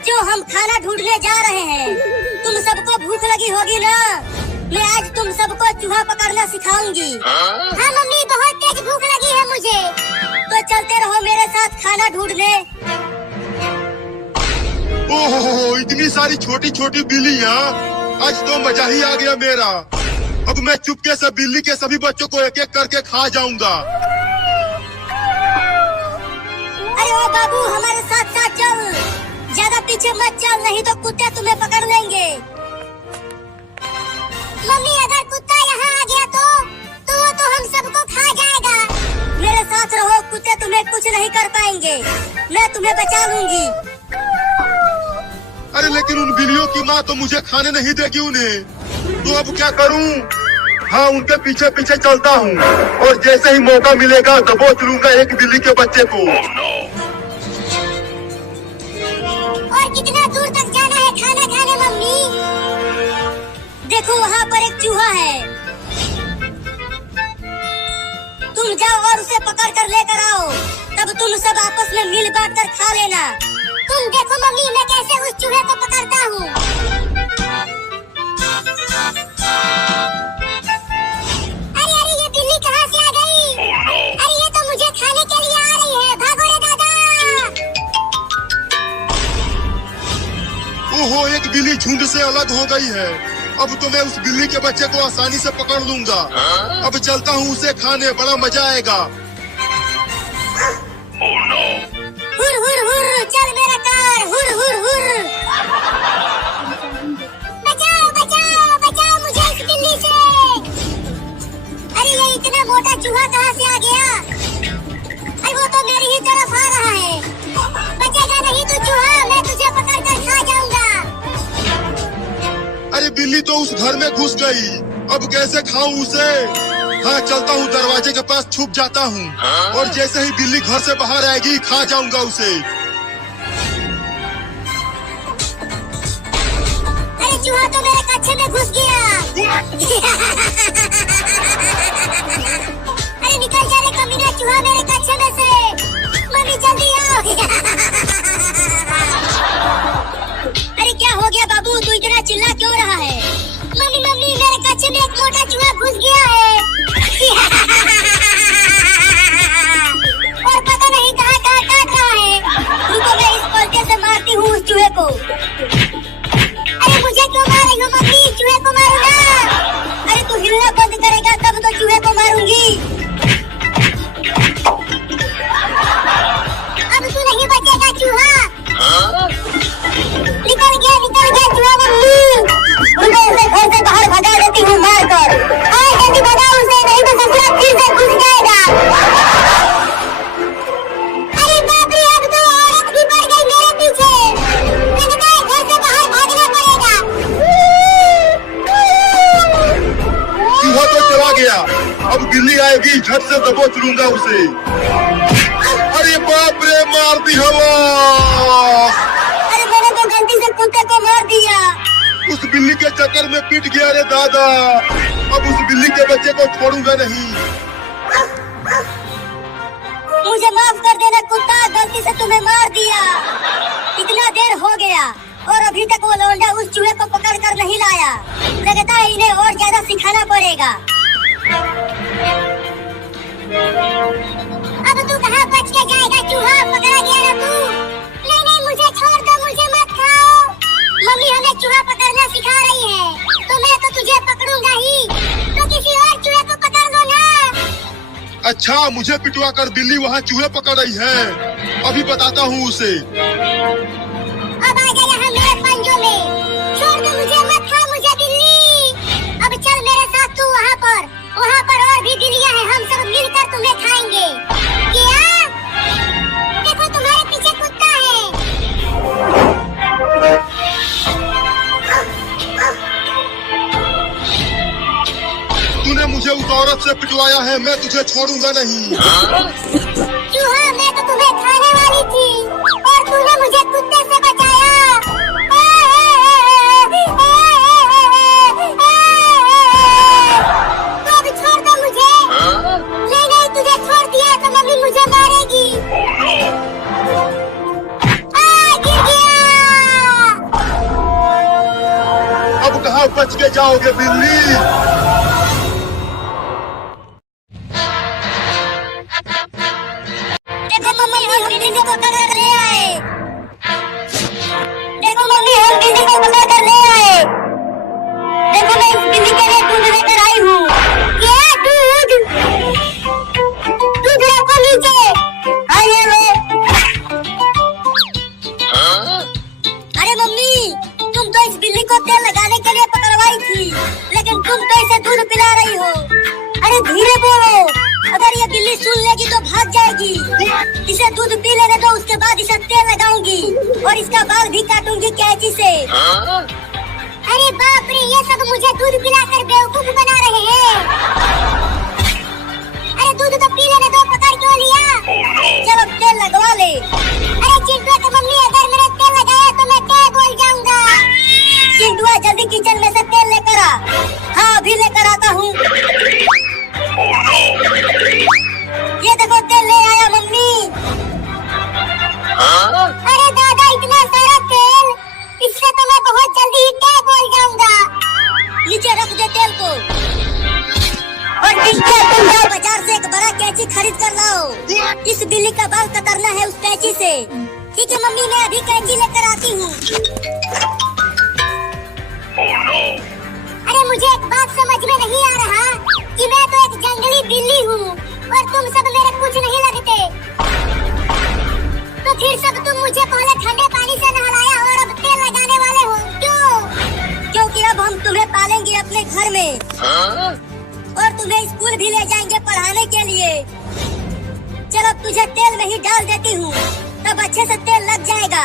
बच्चों, हम खाना ढूंढने जा रहे हैं। तुम सबको भूख लगी होगी ना? मैं आज तुम सबको चूहा पकड़ना सिखाऊंगी। हाँ मम्मी, बहुत तेज भूख लगी है मुझे। तो चलते रहो मेरे साथ खाना ढूंढने। ओहो, इतनी सारी छोटी छोटी बिल्लियाँ, आज तो मजा ही आ गया मेरा। अब मैं चुपके से बिल्ली के सभी बच्चों को एक एक करके खा जाऊंगा। अरे ओ बाबू, हमारे साथ साथ चल, ज्यादा पीछे मत चल, नहीं तो कुत्ते तुम्हें पकड़ लेंगे। मम्मी, अगर कुत्ता यहाँ आ गया तो वो तो हम सबको खा जाएगा। मेरे साथ रहो, कुत्ते तुम्हें कुछ नहीं कर पाएंगे, मैं तुम्हें बचा लूंगी। अरे लेकिन उन बिल्लियों की माँ तो मुझे खाने नहीं देगी उन्हें, तो अब क्या करूँ? हाँ, उनके पीछे पीछे चलता हूँ और जैसे ही मौका मिलेगा दबोच लूंगा एक बिल्ली के बच्चे को। और कितना दूर तक जाना है खाना खाने मम्मी? देखो वहाँ पर एक चूहा है, तुम जाओ और उसे पकड़ कर लेकर आओ, तब तुम सब आपस में मिल बांट कर खा लेना। तुम देखो मम्मी, मैं कैसे उस चूहे को पकड़ता हूँ। अरे अरे, ये बिल्ली कहाँ से आ गई? अरे ये तो मुझे खाने के लिए आ रही है, भागो रे दादा। ओहो, एक बिल्ली झुंड से अलग हो गई है। अब तो मैं उस बिल्ली के बच्चे को आसानी से पकड़ लूंगा। अब चलता हूँ उसे खाने, बड़ा मजा आएगा। हुर हुर हुर, चल मेरा कार, हुर हुर हुर। बचाओ बचाओ बचाओ मुझे इस बिल्ली से। अरे ये इतना मोटा चूहा कहाँ से आ गया? अरे वो तो मेरी ही तरफ आ रहा है। बचेगा नहीं तू चूहा, मैं तुझे पकड़ कर खा जाऊंगा। अरे बिल्ली तो उस घर में घुस गई, अब कैसे खाऊं उसे? हाँ, चलता हूँ, दरवाजे के पास छुप जाता हूँ और जैसे ही बिल्ली घर से बाहर आएगी खा जाऊंगा उसे। अरे चूहा तो मेरे कच्छे में घुस गया। अरे निकल जा रे कमीना चूहा मेरे कच्छे में से। मम्मी जल्दी आओ। अरे क्या हो गया बाबू, तू इतना चिल्ला क्यों रहा है? मम्मी मम्मी, मेरे कच्छे में एक मोटा चूहा घुस गया है। और पता नहीं कहाँ कहाँ काट रहा है। रुको, मैं इस पलटे से मारती हूँ उस चूहे को। अरे मुझे क्यों मार रही हो मम्मी? चूहे को मारो ना। अरे तू हिलना बंद करेगा तब तो चूहे को मारूंगी। अब तू नहीं बचेगा चूहा। निकल गया चूहा मम्मी। रुको, उसे घर से बाहर भगा देती हूँ मार कर। जल्दी भगाओ उसे, नहीं तो ससुरा फिर से घुस जाएगा। अरे बाप रे, अब तो औरत भी पड़ गई मेरे पीछे। लगता है घर से बाहर भागना पड़ेगा। चूहा तो चला गया, अब बिल्ली आएगी, झट से दबोच लूंगा उसे। अरे बाप रे, मार दी हवा। अरे मैंने तो गलती से कुत्ते को मार दिया। उस बिल्ली के चक्कर में पिट गया रे दादा। अब उस बिल्ली के बच्चे को छोड़ूंगा नहीं। मुझे माफ कर देना कुत्ता, गलती से तुम्हें मार दिया। इतना देर हो गया और अभी तक वो लौंडा उस चूहे को पकड़ कर नहीं लाया। लगता है इन्हें और ज्यादा सिखाना पड़ेगा। अब तू कहाँ बच के जाएगा चूहा? पकड़ा गया ना तू। नहीं नहीं, मुझे छोड़ दो, मुझे मत खाओ। मम्मी हमें चूहा पकड़ना सिखा रही है, तो मैं तो तुझे पकड़ूंगा ही। तो किसी और चूहे को पकड़ लो ना। अच्छा, मुझे पिटवा कर बिल्ली वहाँ चूहे पकड़ रही है, अभी बताता हूँ उसे। अब आ जा यहाँ मेरे पंजों में। छोड़ दो मुझे, मत खा मुझे बिल्ली। अब चल मेरे साथ तू वहाँ पर और भी बिल्लियाँ हैं, हम सब मिलकर तुम्हें खाएंगे। क्या? देखो तुम्हारे पीछे कुत्ता है। तूने मुझे उस औरत से पिटवाया है, मैं तुझे छोड़ूंगा नहीं। चूहा, मैं तो तुम्हें खाने वाली थी और तूने मुझे कुत्ते से बचाया। तो अब छोड़ दो मुझे। नहीं नहीं, तुझे छोड़ दिया तो मम्मी मुझे मारेगी। गिर गया। कहाँ बच के जाओगे बिल्ली? देखो मम्मी हम बिल्ली को पकड़ कर ले आए। देखो मम्मी हम बिल्ली को पकड़ कर ले आए। देखो मैं इस बिल्ली के लिए दूध लेकर आई हूँ। क्या दूध? दूध रखो नीचे। हाँ ये लो। अरे मम्मी तुम तो इस बिल्ली को तेल लगाने के लिए पकड़वाई थी, लेकिन तुम तो इसे दूध पिला रही हो। अरे धीरे बोलो, अगर ये बिल्ली सुन लेगी तो भाग जाएगी। इसे दूध पी लेने दो, उसके बाद इसे तेल लगाऊंगी और इसका बाल भी काटूंगी कैंची से। अरे बाप रे, ये सब मुझे दूध पिलाकर बेवकूफ बना रहे हैं। अरे दूध तो पी लेने दो, पकड़ क्यों लिया? चलो तेल लगवा ले। अरे चिंटू की मम्मी, अगर मैंने तेल लगाया तो मैं क्या बोल जाऊंगा? चिंटुआ जल्दी किचन में से तेल लेकर आ। हाँ अभी लेकर आता हूँ। ये देखो तेल ले आया मम्मी। अरे दादा, इतना सारा तेल, इससे तो मैं बहुत जल्दी ही क्या बोल जाऊंगा। नीचे रख दे तेल को। और टिंकर तुम जाओ बाजार से एक बड़ा कैंची खरीद कर लाओ। इस बिल्ली का बाल कतरना है उस कैंची से। ठीक है मम्मी, मैं अभी कैंची लेकर आती हूँ। अरे मुझे एक बात समझ में नहीं आ रहा कि मैं तो एक जंगली बिल्ली हूँ और तुम सब मेरे कुछ नहीं लगते। तो फिर सब तुम मुझे पहले ठंडे पानी से नहलाया और अब तेल लगाने वाले हो, क्यों? क्योंकि अब हम तुम्हें पालेंगे अपने घर में और तुम्हें स्कूल भी ले जाएंगे पढ़ाने के लिए। चलो अब तुझे तेल में ही डाल देती हूँ, तब अच्छे से तेल लग जाएगा।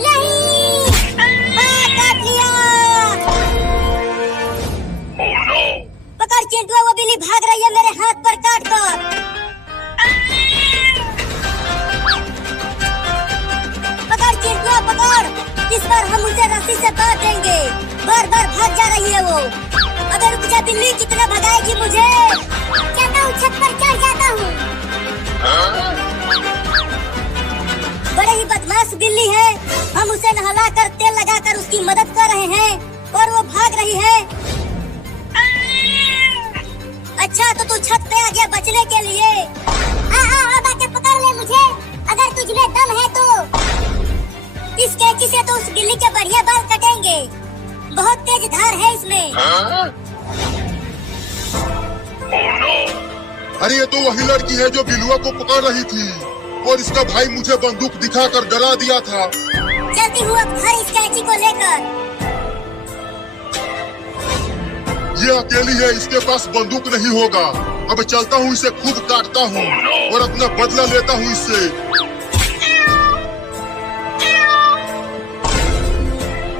नहीं, काट लिया। पकड़ चिंटुआ, वो बिल्ली भाग रही है मेरे हाथ पर काट कर। पकड़ चिंटुआ पकड़, इस बार हम उसे रस्सी से बांध देंगे। बार बार भाग जा रही है वो। अगर रुक जा बिल्ली, कितना भगाएगी मुझे। जाता हूँ, छत पर चढ़ जाता हूँ। बड़े ही बदमाश बिल्ली है। हम उसे नहला कर तेल लगा कर उसकी मदद कर रहे हैं और वो भाग रही है। अच्छा तो तू छत पे आ गया बचने के लिए। अब आके पकड़ ले मुझे, अगर तुझमें दम है तो। इस कैंची से तो उस बिल्ली के बढ़िया बाल कटेंगे। बहुत तेज धार है इसमें। अरे ये तो वही लड़की है जो बिलुआ को पकड़ रही थी और इसका भाई मुझे बंदूक दिखाकर डरा दिया था। चलती हूँ अब घर इस कैंची को लेकर। ये अकेली है, इसके पास बंदूक नहीं होगा। अब चलता हूँ, इसे खुद काटता हूँ और अपना बदला लेता हूँ इससे।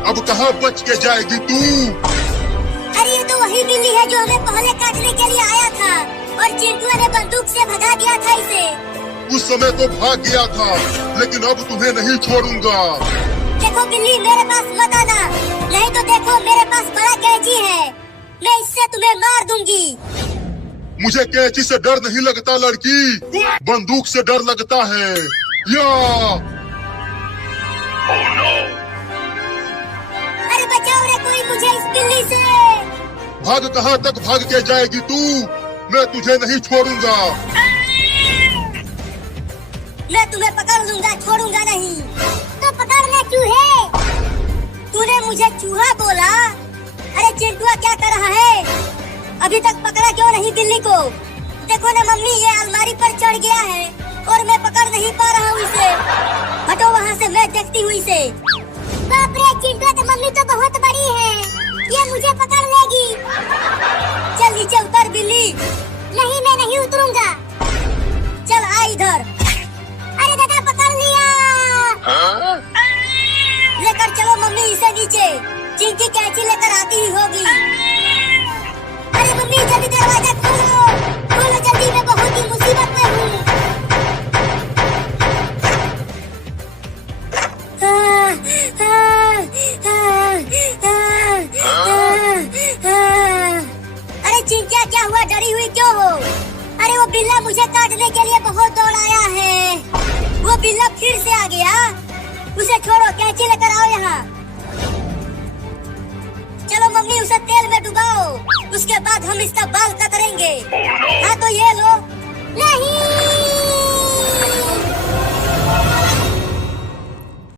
अब कहाँ बच के जाएगी तू? अरे ये तो वही बिल्ली है जो हमें पहले काटने के लिए आया था और चिंटुआ ने बंदूक से भगा दिया था इसे। उस समय तो भाग गया था, लेकिन अब तुम्हें नहीं छोड़ूंगा। देखो बिल्ली, मेरे पास मत आना, नहीं तो देखो मेरे पास बड़ा कैंची है, मैं इससे तुम्हें मार दूंगी। मुझे कैंची से डर नहीं लगता लड़की, बंदूक से डर लगता है। या अरे बचाओ रे कोई मुझे इस बिल्ली से। भाग, कहाँ तक भाग के जाएगी तू? मैं तुझे नहीं छोड़ूंगा। मैं तुम्हें पकड़ लूंगा, छोड़ूंगा नहीं। तो पकड़ना चूहे। तूने मुझे चूहा बोला? अरे चिंटुआ क्या कर रहा है? अभी तक पकड़ा क्यों नहीं बिल्ली को? देखो ना मम्मी, ये अलमारी पर चढ़ गया है और मैं पकड़ नहीं पा रहा हूँ इसे। हटो वहाँ से, मैं देखती हूँ इसे। बाप रे, चिंटुआ की मम्मी तो बहुत बड़ी है, ये मुझे पकड़ लेगी। चल नीचे उतर बिल्ली। नहीं, मैं नहीं उतरूंगा। चल आ इधर। अरे दादा, पकड़ लिया। लेकर चलो मम्मी इसे नीचे। चिंकी कैंची लेकर आती ही होगी। अरे मम्मी जल्दी दरवाजा खोलो, खोलो जल्दी, मैं बहुत ही मुसीबत में हूँ। अरे चिंकिया क्या हुआ, डरी हुई क्यों हो? अरे वो बिल्ला मुझे काटने के लिए बहुत दौड़ाया है। वो बिल्ला फिर से आ गया। उसे छोड़ो, कैंची लेकर आओ यहाँ। उसे तेल में डुबाओ, उसके बाद हम इसका बाल कतरेंगे। हाँ तो ये लो। नहीं